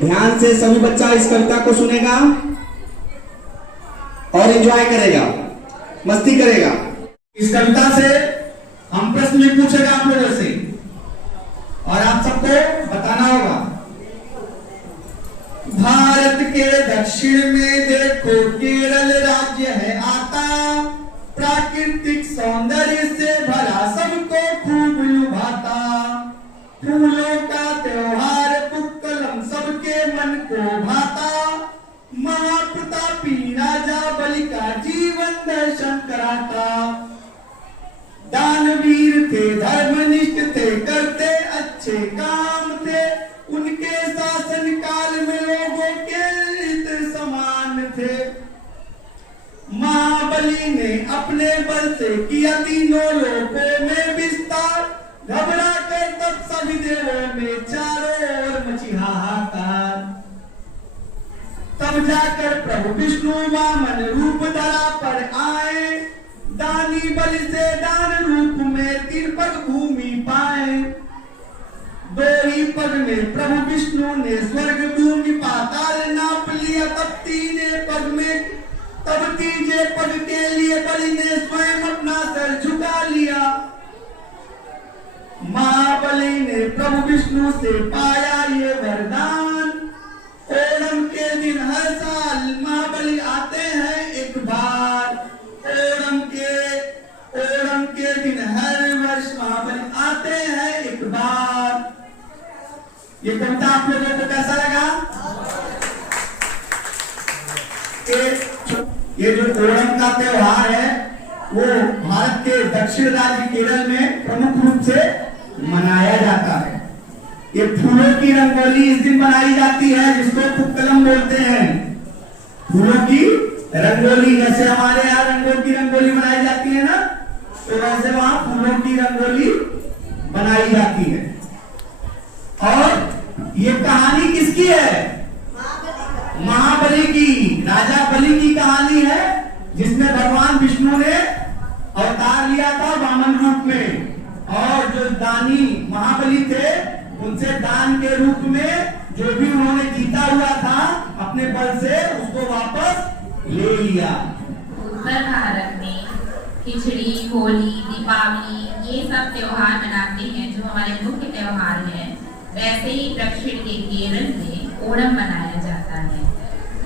ध्यान से सभी बच्चा इस कविता को सुनेगा और एंजॉय करेगा, मस्ती करेगा। इस कविता से हम प्रश्न भी पूछेगा आप लोगों से और आप सबको बताना होगा। भारत के दक्षिण में देखो केरल राज्य है आता, प्राकृतिक सौंदर्य से भरा सबको खूब लुभाता। फूलों का त्योहार पुक्कलम सबके मन को भाता, महाप्रतापी राजा बलि का जीवन दर्शन कराता। दानवीर थे, धर्मनिष्ठ थे, करते अच्छे काम थे, उनके शासन काल में लोगों के हित समान थे। महाबली ने अपने बल से किया तीनों लोकों में विस्तार, घबरा कर तब सभी देवों में चारों ओर मची हाहाकार। तब जाकर प्रभु विष्णु वामन रूप धरा पर आए, दानी बलि से दान रूप में 3 पग भूमि पाए। 2 ही पग में प्रभु विष्णु ने स्वर्ग भूमि पाताल नाप लिया, तब 3 पग में, तब 3 पग के लिए बलि ने स्वयं अपना सर झुका लिया। महाबली ने प्रभु विष्णु से पाया ये वरदान, ओणम के दिन हर साल महाबली आते हैं एक बार। ओणम के दिन हर वर्ष महाबली आते हैं एक बार। ये कविता आप लोगों को कैसा लगा? ये जो ओणम का त्योहार है वो भारत के दक्षिण राज्य केरल में प्रमुख रूप से मनाया जाता है। ये फूलों की रंगोली इस दिन बनाई जाती है जिसको पुक्कलम बोलते हैं। फूलों की रंगोली, जैसे हमारे यहाँ रंगों की रंगोली बनाई जाती है ना, तो वैसे वहां फूलों की रंगोली बनाई जाती है। और ये कहानी किसकी है? महाबली की, राजा बलि की कहानी है, जिसमें भगवान विष्णु ने अवतार लिया था वामन रूप में, और जो दानी महाबली थे उनसे दान के रूप में जो भी उन्होंने जीता हुआ था अपने बल से उसको वापस ले लिया। उत्तर भारत में खिचड़ी, होली, दीपावली ये सब त्योहार मनाते हैं जो हमारे मुख्य त्योहार हैं। वैसे ही दक्षिण के केरल में ओणम मनाया जाता है।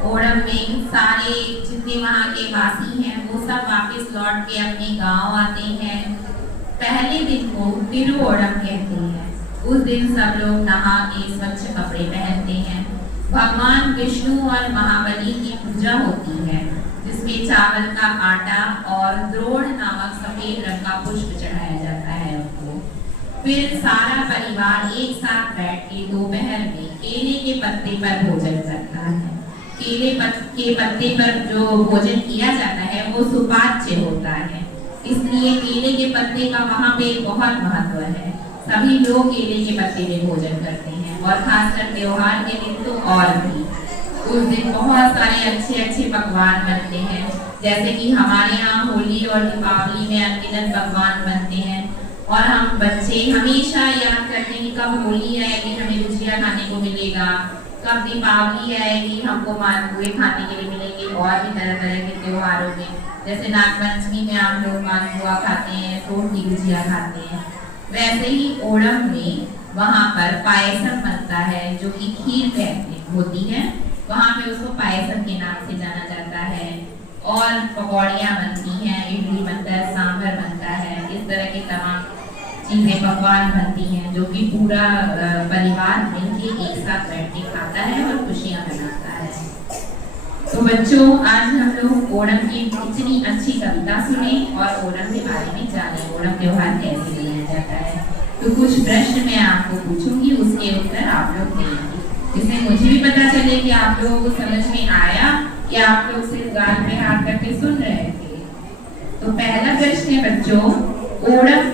ओणम में सारे जितने वहाँ के वासी हैं वो सब वापस लौट के अपने गांव आते हैं। पहले दिन को तिरुओणम कहते हैं। उस दिन सब लोग नहा के स्वच्छ कपड़े पहनते हैं। भगवान विष्णु और महाबली की पूजा होती है, जिसमें चावल का आटा और द्रोण नामक सफेद रंग का पुष्प चढ़ाया जाता है उनको। फिर सारा परिवार एक साथ बैठ के दोपहर में केले के पत्ते पर भोजन करता है। केले के पत्ते पर जो भोजन किया जाता है वो सुपाच्य होता है, इसलिए केले के पत्ते का वहाँ पे बहुत महत्व है। सभी लोग केले के पत्ते में भोजन करते हैं और खासकर त्योहार के दिन तो और भी। उस दिन बहुत सारे अच्छे अच्छे पकवान बनते हैं, जैसे कि हमारे यहाँ होली और दीपावली में अनगिनत पकवान बनते हैं और हम बच्चे हमेशा याद करते हैं कि कब होली आएगी हमें गुजिया खाने को मिलेगा, कब दीपावली आएगी हमको मालपुए खाने के लिए मिलेंगे। और भी तरह तरह के त्योहारों में, जैसे नागपंचमी में आप लोग मालपुआ खाते हैं, सोन की गुजिया खाते हैं। वैसे ही ओणम में वहाँ पर पायसम बनता है जो कि खीर कहते होती है, वहाँ पे उसको पायसम के नाम से जाना जाता है। और पकौड़ियाँ बनती हैं, इडली बनता है, सांभर बनता है, इस तरह के तमाम चीजें पकवान बनती हैं जो कि पूरा परिवार मिलकर एक साथ बैठ के खाता है और खुशियाँ मनाता है। तो बच्चों, आज हम लोग ओणम की इतनी अच्छी कविता सुने और ओणम के बारे में जाने, ओणम त्योहार कैसे मनाया जाता है। तो कुछ प्रश्न मैं आपको पूछूंगी, उसके उत्तर आप लोग देंगे, जिससे मुझे भी पता चले कि आप लोगों को समझ में आया या आप लोग सिर्फ गाल पे हाथ करके सुन रहे थे। तो पहला प्रश्न है बच्चों, ओणम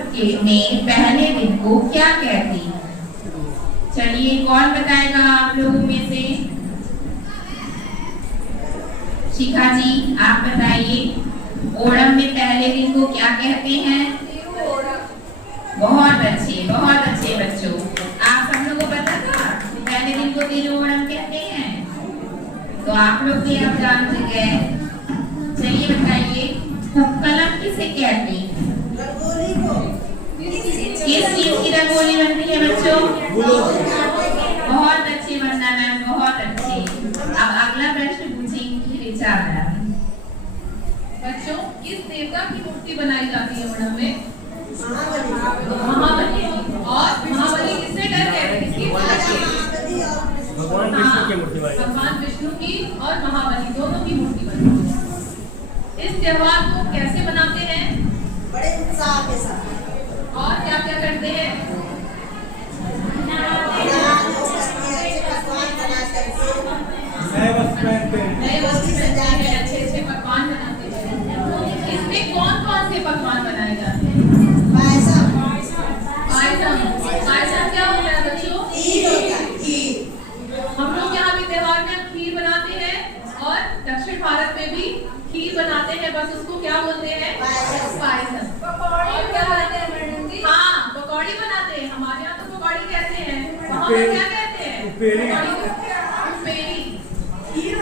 में पहले दिन को क्या कहते हैं? चलिए, कौन बताएगा आप लोगों में से? शिखा जी, आप बताइए, ओणम में पहले दिन को क्या कहते हैं? आप लोग भी अब जान गए। चलिए बताइए, कलम किसे कहते हैं? रंगोली को। किस चीज की रंगोली बनती है बच्चों? बहुत अच्छे वंदना मैम, बहुत अच्छे। अब अगला प्रश्न पूछेंगी ऋचा मैम। बच्चों, किस देवता की मूर्ति बनाई जाती है ओणम में? महाबली। महाबली। और महाबली किससे डरते हैं? किसकी पूजा की? महाबली और भगवान विष्णु की मूर्ति बनाई। भगवान विष्णु की और महाबली दोनों की मूर्ति बनती है। इस त्योहार को कैसे मनाते हैं? बड़े उत्साह के साथ। और क्या क्या करते हैं? अच्छे पकवान बना करके नए वस्त्र पहनते हैं, अच्छे अच्छे पकवान बनाते हैं। इसमें कौन कौन से पकवान बनाए जाते हैं? पायसम। पायसम। पायसम क्या होता है बच्चों? खीर होता है, खीर। हम लोग यहाँ भी त्योहार में खीर बनाते हैं और दक्षिण भारत में भी खीर बनाते हैं, बस उसको क्या बोलते हैं? पायसम। पायसम। और क्या बनाते हैं मैडम जी? हाँ, पकौड़ी बनाते हैं। हमारे यहाँ तो पकौड़ी कहते हैं, वहाँ पे क्या कहते हैं? उपेरी। पकौड़ी को उपेरी। खीर